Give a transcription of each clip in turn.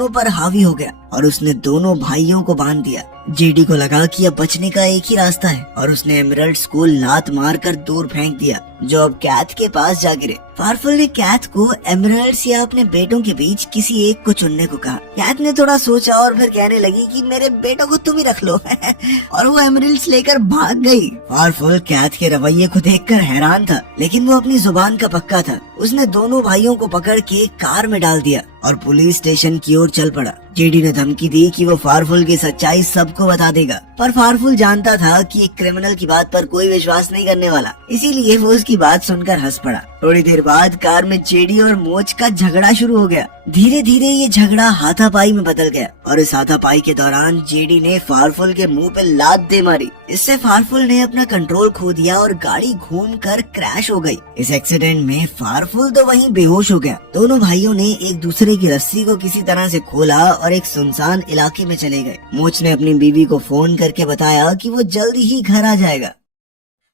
दोनों पर हावी हो गया और उसने दोनों भाइयों को बांध दिया। जेडी को लगा कि अब बचने का एक ही रास्ता है और उसने एमरल्ड्स को लात मारकर दूर फेंक दिया, जो अब कैथ के पास जा गिरे। फारफुल ने कैथ को एमरल्ड्स या अपने बेटों के बीच किसी एक को चुनने को कहा। कैथ ने थोड़ा सोचा और फिर कहने लगी कि मेरे बेटों को तुम ही रख लो और वो एमरल्ड्स लेकर भाग गई। फारफुल कैथ के रवैये को देखकर हैरान था, लेकिन वो अपनी जुबान का पक्का था। उसने दोनों भाइयों को पकड़ के कार में डाल दिया और पुलिस स्टेशन की ओर चल पड़ा। जेडी ने धमकी दी कि वो फारफुल की सच्चाई सबको बता देगा, पर फारफुल जानता था कि एक क्रिमिनल की बात पर कोई विश्वास नहीं करने वाला, इसीलिए वो उसकी बात सुनकर हंस पड़ा। थोड़ी देर बाद कार में जेडी और मोच का झगड़ा शुरू हो गया। धीरे धीरे ये झगड़ा हाथापाई में बदल गया और इस हाथापाई के दौरान जेडी ने फारफुल के मुंह पे लात दे मारी। इससे फारफुल ने अपना कंट्रोल खो दिया और गाड़ी घूमकर क्रैश हो गई। इस एक्सीडेंट में फारफुल तो वहीं बेहोश हो गया। दोनों भाइयों ने एक दूसरे की रस्सी को किसी तरह से खोला और एक सुनसान इलाके में चले गए। मोच ने अपनी बीवी को फोन करके बताया कि वो जल्दी ही घर आ जाएगा।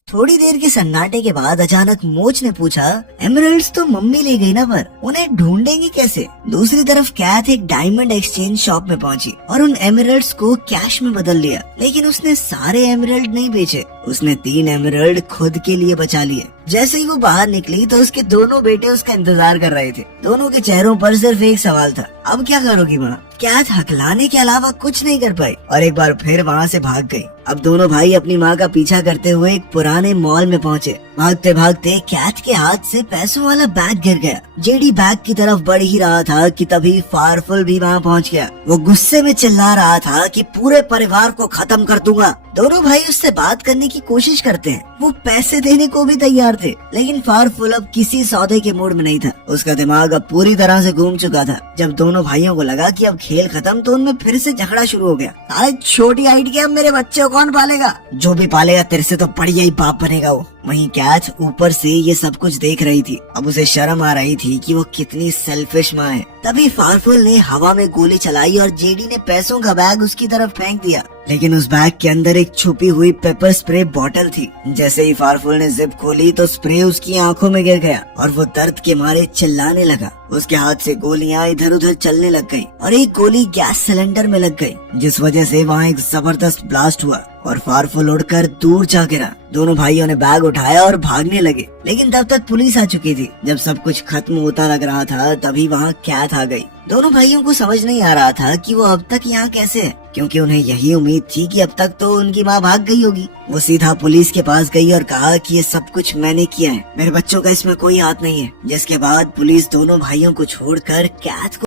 थोड़ी देर के सन्नाटे के बाद अचानक मोच ने पूछा, एमरल्ड्स तो मम्मी ले गई ना, पर उन्हें ढूंढेंगे कैसे? दूसरी तरफ कैथ एक डायमंड एक्सचेंज शॉप में पहुंची और उन एमरल्ड्स को कैश में बदल लिया, लेकिन उसने सारे एमरल्ड नहीं बेचे। उसने 3 एमरल्ड खुद के लिए बचा लिए। जैसे ही वो बाहर निकली तो उसके दोनों बेटे उसका इंतजार कर रहे थे। दोनों के चेहरों पर सिर्फ एक सवाल था, अब क्या करोगी माँ? कैथ हकलाने के अलावा कुछ नहीं कर पाई और एक बार फिर वहाँ से भाग गई। अब दोनों भाई अपनी माँ का पीछा करते हुए एक पुराने मॉल में पहुँचे। भागते भागते कैथ के हाथ से पैसों वाला बैग गिर गया। जेडी बैग की तरफ बढ़ ही रहा था कि तभी फारफुल भी वहाँ पहुँच गया। वो गुस्से में चिल्ला रहा था कि पूरे परिवार को खत्म कर दूंगा। दोनों भाई उससे बात करने की कोशिश करते हैं। वो पैसे देने को भी तैयार थे, लेकिन फारफुल अब किसी सौदे के मूड में नहीं था। उसका दिमाग अब पूरी तरह से घूम चुका था। जब दोनों भाइयों को लगा कि अब खेल खत्म, तो उनमें फिर से झगड़ा शुरू हो गया। अरे छोटी हाइट के अब मेरे बच्चे को कौन पालेगा? जो भी पालेगा तेरे से तो बढ़िया ही बाप बनेगा वो। वहीं कैथ ऊपर से ये सब कुछ देख रही थी। अब उसे शर्म आ रही थी कि वो कितनी सेल्फिश माँ है। तभी फारफुल ने हवा में गोली चलाई और जेडी ने पैसों का बैग उसकी तरफ फेंक दिया, लेकिन उस बैग के अंदर एक छुपी हुई पेपर स्प्रे बोतल थी। जैसे ही फारफुल ने जिप खोली तो स्प्रे उसकी आंखों में गिर गया और वो दर्द के मारे चिल्लाने लगा। उसके हाथ से गोलियां इधर उधर चलने लग गई और एक गोली गैस सिलेंडर में लग गई, जिस वजह से वहाँ एक जबरदस्त ब्लास्ट हुआ और फारफुल उड़कर दूर जा गिरा। दोनों भाइयों ने बैग उठाया और भागने लगे, लेकिन तब तक पुलिस आ चुकी थी। जब सब कुछ खत्म होता लग रहा था, तभी वहाँ कैथ आ गई। दोनों भाइयों को समझ नहीं आ रहा था कि वो अब तक यहाँ कैसे है, क्योंकि उन्हें यही उम्मीद थी कि अब तक तो उनकी माँ भाग गई होगी। वो सीधा पुलिस के पास गई और कहा कि ये सब कुछ मैंने किया है, मेरे बच्चों का इसमें कोई हाथ नहीं है। जिसके बाद पुलिस दोनों भाइयों को छोड़कर कैथ को